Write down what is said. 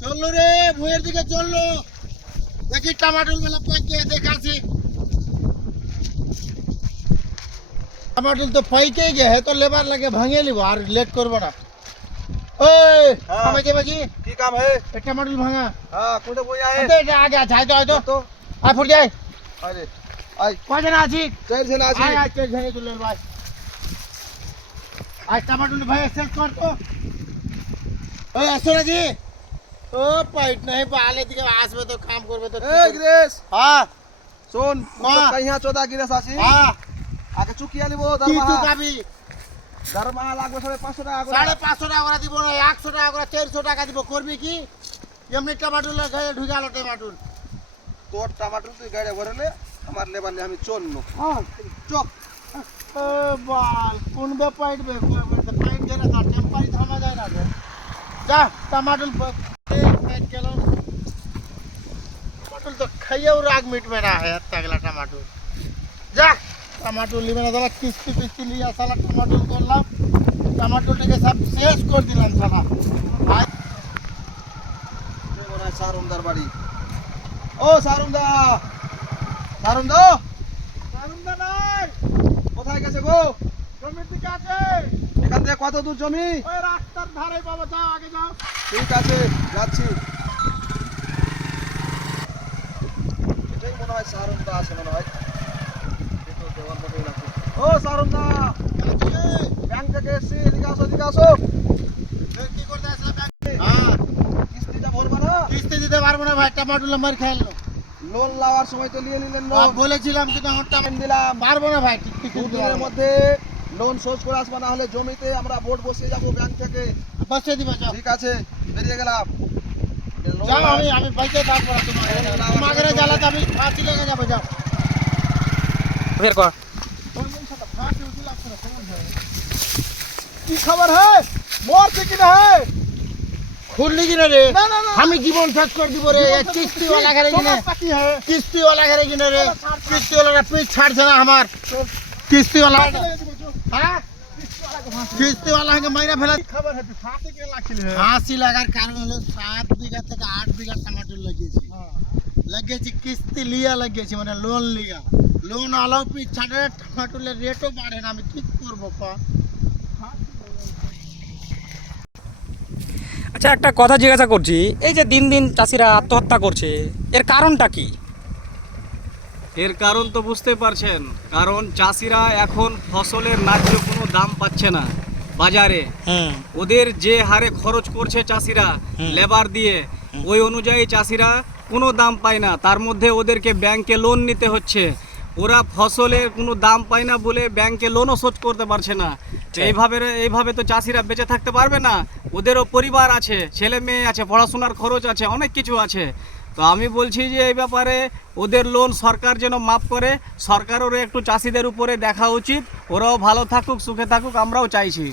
চললো রে, ভুঁয়ের দিকে চললো। দেখি টমাটোল বেলা পাইকে দেখাছি। टमाटर तो पैके गए है तो लेबर लगे भांगे ली और लेट करबो ना। ओए हमें के बाजी কি কাম হে? टमाटर भांगा হ্যাঁ কোটে বই আহে अरे आ गया जाए तो তো आ फुट जाए আরে আই कौन जना आजी চাই জন আছি आ चल जाए तो ले भाई आज टमाटर भाई सेल कर तो। ओए सुन जी ओ पैट नहीं पाले दिखे आस में तो काम करबे तो এ গ্রেস हां শোন হ্যাঁ। কইয়া চোদা গ্রেস আছি हां আগে চুকিয়া নিব की দরমা तू काबी দরমা লাগবে 550 টাকা করে 550 টাকা করে দিব না 100 টাকা করে 400 টাকা দিব করবি কি এমনি টমেটো লাগায় ঢুকালো টমেটো তোর টমাটো তুই গাড়ি ভরলে আমার লেবার নে আমি চলনো হ্যাঁ চপ এ বাল কোন বে পাইট বে পাইট গেলে তো টেম্পারি থামা যায় না রে যা টমেটো পেট গেল टमाटर तो खाइयो राग मीट में ना है तगला टमाटर जा टमाटर लिबे ना साला किस्ती किस्ती लिया साला टमाटर করলাম टमाटर টিকে সব শেষ করে দিলাম সালা আজ মনে হয় সারুমদার বাড়ি ও সারুমদা সারুমদা সারুমদা নাই কোথায় গেছে গো জমির দিকে আছে এখান থেকে কত দূর জমি ওই রাস্তার ধারে বাবা যাও আগে যাও ঠিক আছে যাচ্ছি এটাই মনে হয় সারুমদা আছে মনে হয় দেখো দেওয়ার মতোই লাগছে ও সারুমদা ব্যাংক থেকে এসছি এদিকে আসো কি করতে আসলে হ্যাঁ কিস্তিটা ভরবা না কিস্তি দিতে পারবো না ভাই টমাটো মার খাইলো লোন লাওয়ার সময় তো নিয়ে নিলেন লোন বলেছিলাম কিন্তু আমার টাকা দিলাম পারবো না ভাই কিস্তি দুদিনের মধ্যে লোন শোধ করে আসবা না হলে জমিতে আমরা ভোট বসিয়ে যাবো ব্যাংক থেকে বসে দিবা যাও ঠিক আছে বেরিয়ে গেলাম যাও আমি বাইকে থাকবো না তোমাকে জ্বালাতে আমি ফাঁসি লেগে যাবো যাও ফের কর কি খবর হে মরছে কি না হে খুললি কিনা রে না, না, না। আমি জীবন শেষ করে দিব রে কিস্তি वाला ঘরে কিনে সমস্যা কি হে কিস্তি वाला ঘরে কিনে রে কিস্তি वाला পিছ ছাড়ছে না আমার কিস্তি वाला হ্যাঁ কিস্তি वाला के মাইরা ফেলা খবর হে তুই ফাঁসি কে লাগছিল হে ফাঁসি লাগার কারণ হলো 7 বিঘা থেকে 8 বিঘা টমেটো লাগিয়েছি লাগিয়েছি কিস্তি লিয়া লাগিয়েছি মানে লোন লিয়া লোন আলাও পিছ ছাড়ে টমেটোর রেটও বাড়ে না আমি কি করবো পা আচ্ছা একটা কথা জিজ্ঞাসা করছি, এই যে দিন দিন চাষিরা আত্মহত্যা করছে, এর কারণটা কি? এর কারণ তো বুঝতে পারছেন, কারণ চাষিরা এখন ফসলের ন্যায্য কোনো দাম পাচ্ছে না বাজারে। ওদের যে হারে খরচ করছে চাষিরা লেবার দিয়ে, ওই অনুযায়ী চাষিরা কোনো দাম পায় না। তার মধ্যে ওদেরকে ব্যাংকে লোন নিতে হচ্ছে। ওরা ফসলের কোনো দাম পায় না বলে ব্যাংকে লোনও শোধ করতে পারছে না। তো এইভাবে তো চাষিরা বেঁচে থাকতে পারবে না। ওদেরও পরিবার আছে, ছেলে মেয়ে আছে, পড়াশোনার খরচ আছে, অনেক কিছু আছে। তো আমি বলছি যে এই ব্যাপারে ওদের লোন সরকার যেন মাফ করে, সরকারেরও একটু চাষিদের উপরে দেখা উচিত। ওরাও ভালো থাকুক, সুখে থাকুক, আমরাও চাইছি।